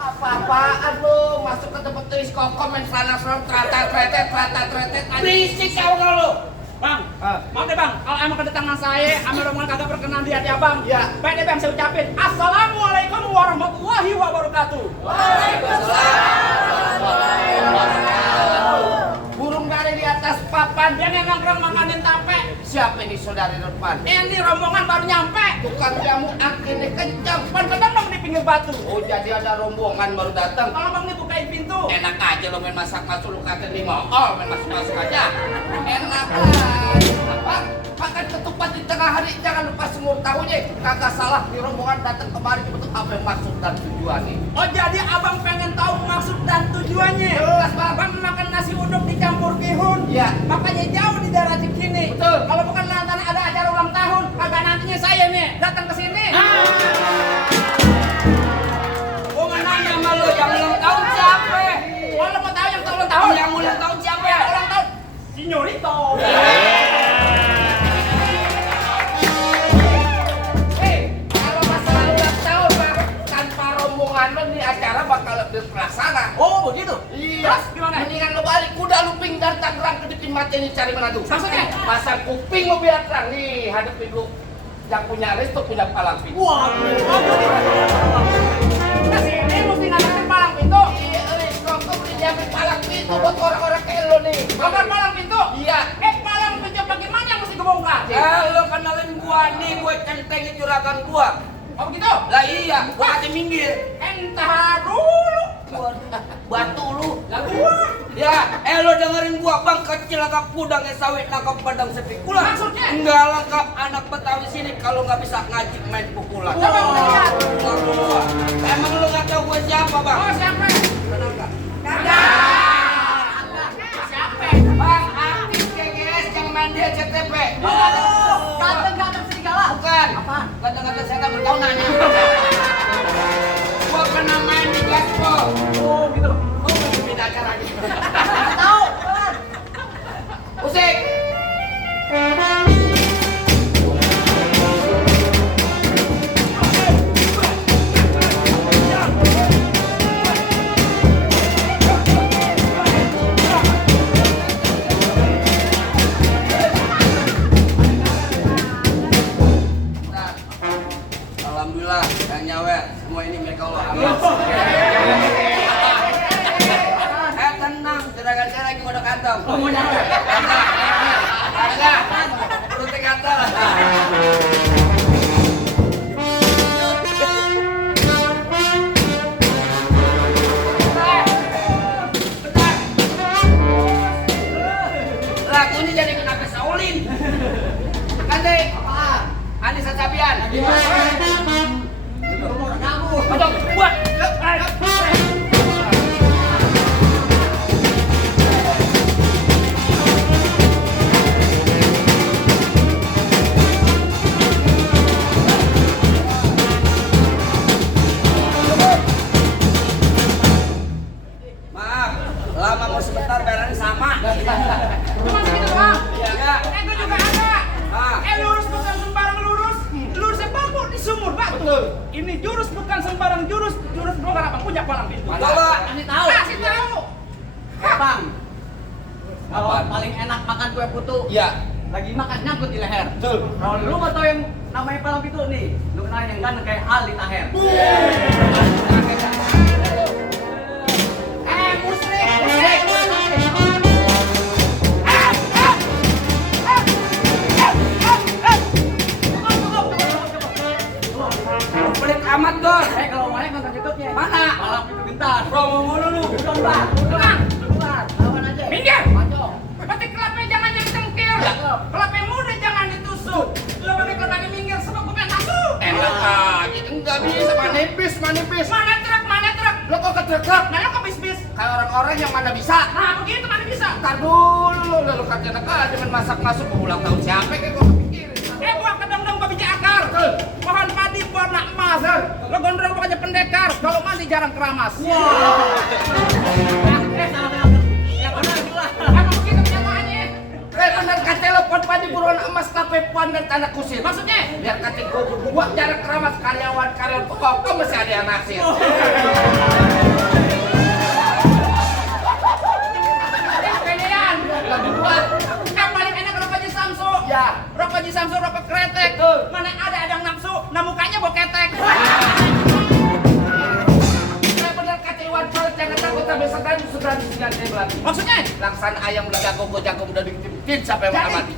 Apa-apaan lu masuk ke tempat tulis kokom main serana-serana tretet berisik kau lu. Bang, maaf deh bang, kalau emang kedatangan saya, sama rombongan kagak berkenan di hati abang. Ya. Baik deh bang, saya ucapin Assalamualaikum warahmatullahi wabarakatuh. Burung dari di atas papan. Dia yang nongkrong makanin tape. Siapa ini saudari depan? Ini rombongan baru nyampe. Tukang jamu angin kencang. Padahal bang di pinggir batu. Oh jadi ada rombongan baru datang. Kalau bang nih bukain pintu. Enak aja lo main masak masuk lu kata di mall main masuk aja. Enak aja. Apa? Makan ketupat di tengah hari jangan lupa semur tahunya. Kagak salah di rombongan datang kemari untuk apa yang maksud dan tujuannya. Oh jadi abang pengen tahu maksud dan tujuannya. Jelas bang. Abang makan nasi uduk dicampur bihun. Iya. Makanya jauh di daerah Cikini. Betul. Kalau bukan lantaran ada acara ulang tahun, kagak nantinya saya nih datang ke sini. Gua mau nanya sama lo yang ulang tahun siapa? Oh, lo mau tahu yang ulang tahun? Yang ulang tahun siapa? Yang ulang tahun? Sinyorito. Kalau masalah ulang tahun Bang, tanpa rombongan lo nih acara bakal terlaksana. Oh, begitu? Iya. Terus gimana? Mendingan lo balik kuda luping dari Tangerang ke depan mati ini cari menantu. Maksudnya? Pasang kuping lo biar terang nih hadapin lo. Yang punya resto punya palang pintu. Waduh. Nah, sini mesti ngadepin palang pintu. Iya, kok beli nyiapin palang pintu buat orang-orang kayak lo nih. Bukan palang pintu? Iya. Palang pintu bagaimana yang mesti kebongkar? Lo kenalin gua nih, gue centengin juragan gua. Oh begitu? Lah iya, gua aja minggir. Entar dulu. Batu lu. Lah gua. Ya, lo dengerin gua, Bang kecil lengkap kudang sawit lengkap padang sepikulan. Maksudnya? Enggak lengkap anak Betawi sini kalau nggak bisa ngaji main pukulan. Coba gua lihat. Gua. Emang lu nggak tahu gua siapa, Bang? Oh siapa? Kenal nggak? Siapa? Bang, artis GGS yang main di CTP. Oh, ganteng-ganteng serigala. Bukan. Apaan? Ganteng-ganteng saya tak bertahun nanya. Gua pernah main di gaspol. Oh gitu. Oh, beda acara lagi. Nggak tahu. Musik. Alhamdulillah, yang nyawer semua ini mereka Allah. Tenang, juragan saya lagi mau kantong. Oh mau nyawer. Agak, perutnya gatal. Lagu ini jadi kenapa Saulin? Kante, Anissa Sabian. Untuk buat. Maaf, lama mau sebentar bayarannya sama. Cuma segitu doang. Iya. Gue juga ada. Ah. Lurus bukan sembarang lurus. Lurusnya bambu di sumur, Bang. Betul. Ini jurus bukan sembarang jurus. Jurus gue karena Bang punya palang pintu. Coba. Kasih tahu. Kasih tahu. Bang, kalau Apaan? paling enak makan kue putu, Iya. lagi makan nyangkut di leher. Betul. Kalau lu mau tau yang namanya palang pintu nih, lu kenal yang ganteng kayak Ali Taher. Musrik. Camat Gor. Kalau mau nonton YouTube-nya. Mana? Malam itu gentar. Promo mulu lu. Bukan bang. Tenang. Keluar. Lawan aja. Minggir. Maju. Berarti kelapanya jangan yang cengkir. Kelapanya muda jangan ditusuk. Lo pakai kelapanya minggir sebab gue pengen masuk. Enak aja, enggak bisa manipis. Mana truk? Lo kok ke truk? Nah, lo kok bis-bis? Kayak orang-orang yang mana bisa. Nah, begitu mana bisa? Ntar dulu, lo kata enak aja main masak-masuk ke ulang tahun siapa kayak gue kepikirin. Buah kedong-dong babi akar. Pohon padi warna emas. Lo gondrong pokoknya pendekar. Kalau mandi jarang keramas. Yang benar itulah. Emang begitu kenyataannya? Bener kata lo pohon padi buruan emas kafe puan dan tanah kusir. Maksudnya? Biar kata gue berdua jarang keramas karyawan pokok masih ada yang naksir. Kepedean. Lagi buat. Yang paling enak rokok Haji Samsu. Ya. Rokok Haji Samsu, rokok kretek. Mana ada yang nafsu, nah mukanya bau ketek. Bener kata Iwan Fals jangan takut sampai segan segan belakang. Maksudnya? Laksana ayam udah jago, gue jago udah dikitin sampai Jadi? mana mati.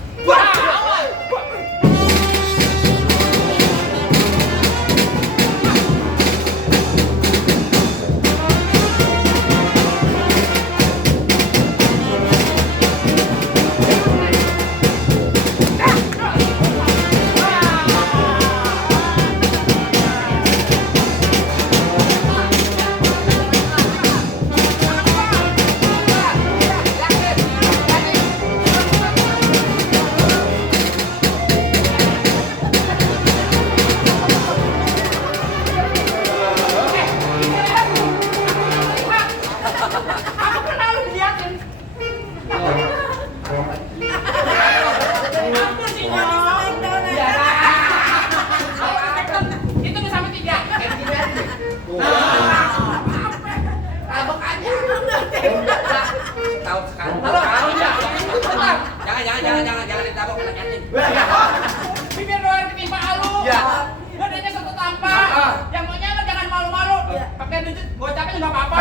Aku kenal lu diliatin. Ampun sih, nggak bisa naik daun aja. Itu nih sampai 3. Kayak gini aja. Tabok aja. Tahun sekali. Tahun ya. Jangan ditabok kena yatim. Bibir doang ketimpa alu. Ya. Badannya satu tampak. Yang mau nyamar jangan malu-malu. Pakai duit gocapnya nggak apa-apa.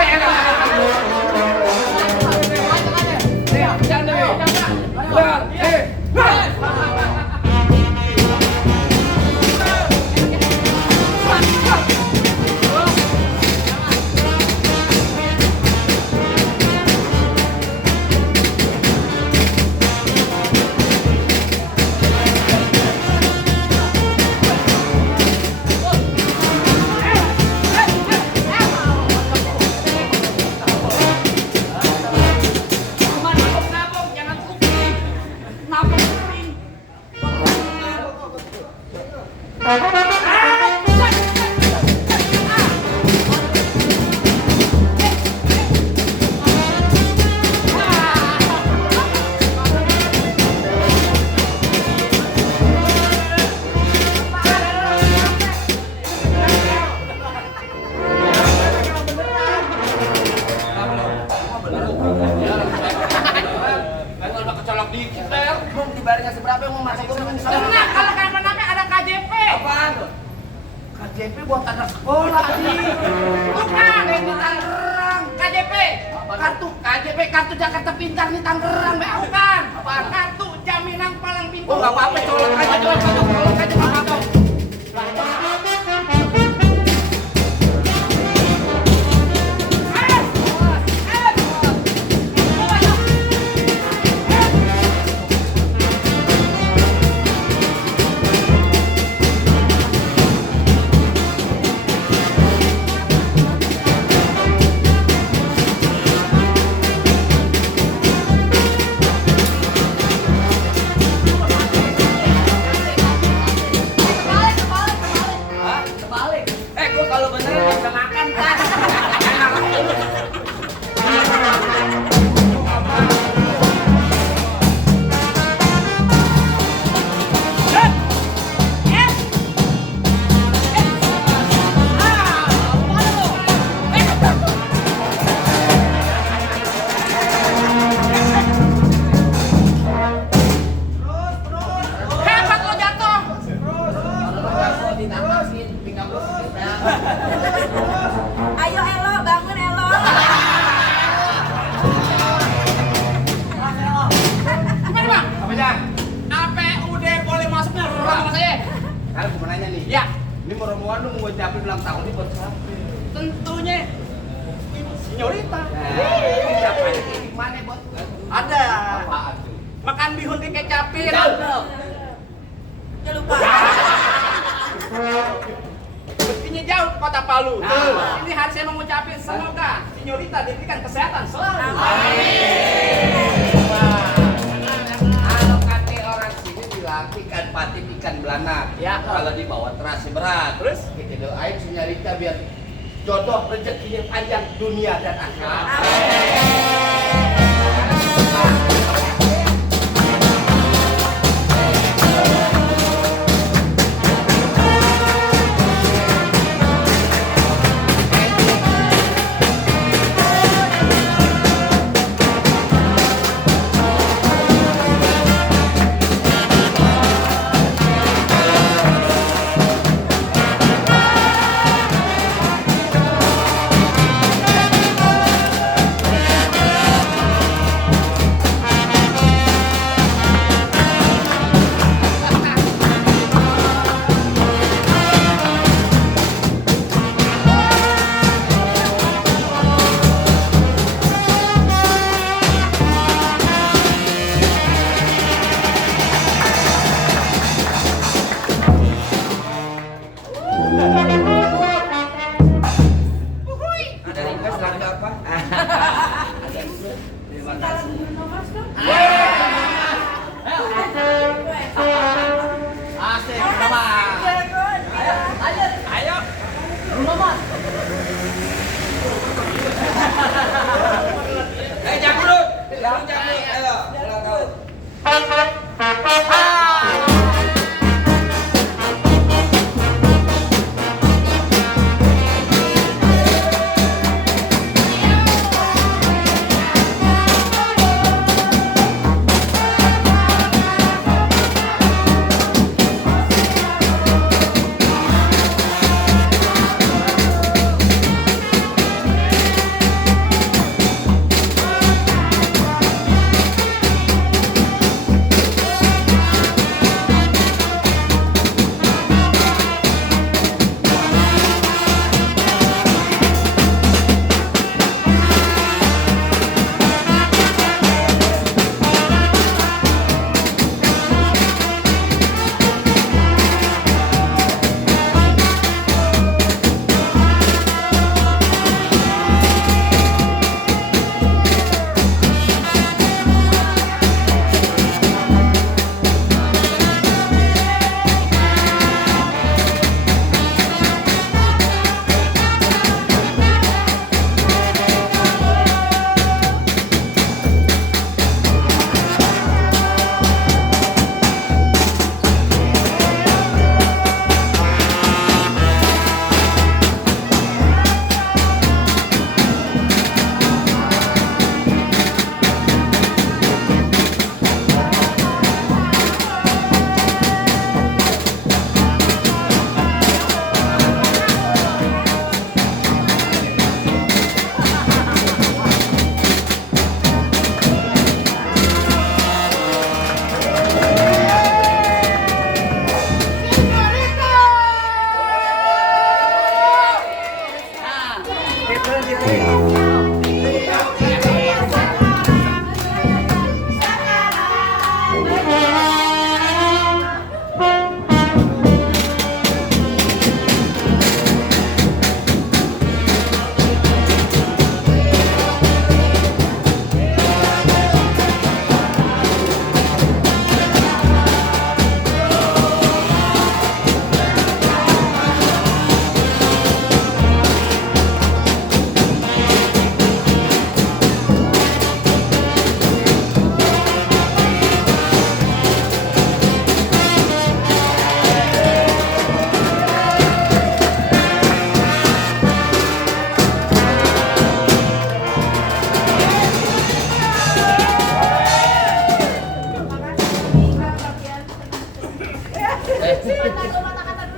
Jangan deh. Nabok, jangan kuping. Nabok kuping. Kan udah kecolok dikit, Bel. Mau dibayarnya seberapa yang mau masuk ke rumah Tenang, kalau kenapa-napa ada KJP. Apaan? KJP buat anak sekolah nih. Bukan. Yang di Tangerang. KJP. Kartu KJP, kartu Jakarta Pintar nih Tangerang. Bukan. Kartu jaminan palang pintu. Oh nggak apa-apa, colok aja, colok aja nggak apa-apa. Terbalik. Gua kalau beneran nggak bisa makan kan. Hebat lo jatuh. Ditambahin pinggang gua sekitar. Ayo Elo, bangun Elo. Gimana bang? Apa ya? APUD boleh masuknya rumah saya? Sekarang gua mau nanya nih. Ya. Ini rombongan lu mau ngucapin ulang tahun ini buat siapa? Tentunya Senyorita. Siapa ini? Mana buat? Ada. Apaan tuh? Makan bihun dikecapin. Cakep. Jangan lupa. Rezekinya jauh ke Kota Palu. Nah. Ini hari saya mau ngucapin semoga Senyorita diberikan kesehatan selalu. Kalau kata orang sini bilang ikan patin ikan belanak. Ya. Kalau dibawa terasi berat. Terus? Kita doain Senyorita biar jodoh rezekinya panjang dunia dan akhirat. Ada request lagu apa? Terima kasih. Asik, Mama. Ayo. Mama. Jago, ayo, ulang tahun.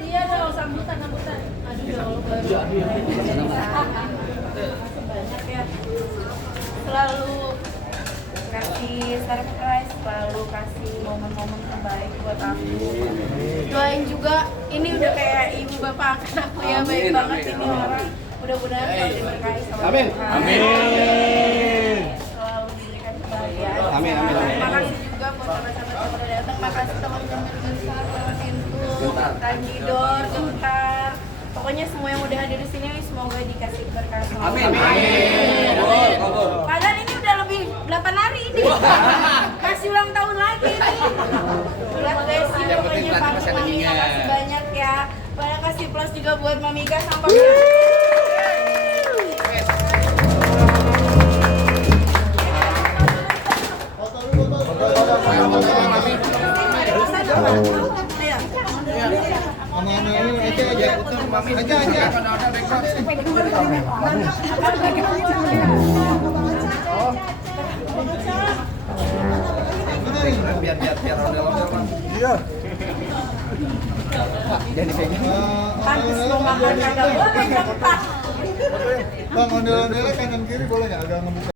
Iya dong, sambutan. Aduh ya Allah. Banyak ya. Selalu kasih surprise, selalu kasih momen-momen terbaik buat aku. Doain juga, ini udah kayak ibu Bapak angkat aku ya, baik banget ini orang. Mudah-mudahan selalu diberkahi sama Amin. Tuhan. Amin. Selalu diberikan kebahagiaan. Amin, amin, amin. Terima kasih juga buat sahabat-sahabat yang udah datang. Makasih teman-teman besar, Bang Pintu, Tanjidor, Gentar. Pokoknya semua yang udah hadir di sini semoga dikasih berkah. Amin. Padahal ini udah lebih 8 hari ini. Kasih ulang tahun lagi nih. God bless you, Yang penting pokoknya nanti Pak masih ada Mami, ingat. makasih banyak ya. Banyak kasih plus juga buat Mamika sama Pantes mau makan kagak boleh kan Pak. Bang, ondel-ondelnya kanan kiri boleh nggak? Agak ngebuka.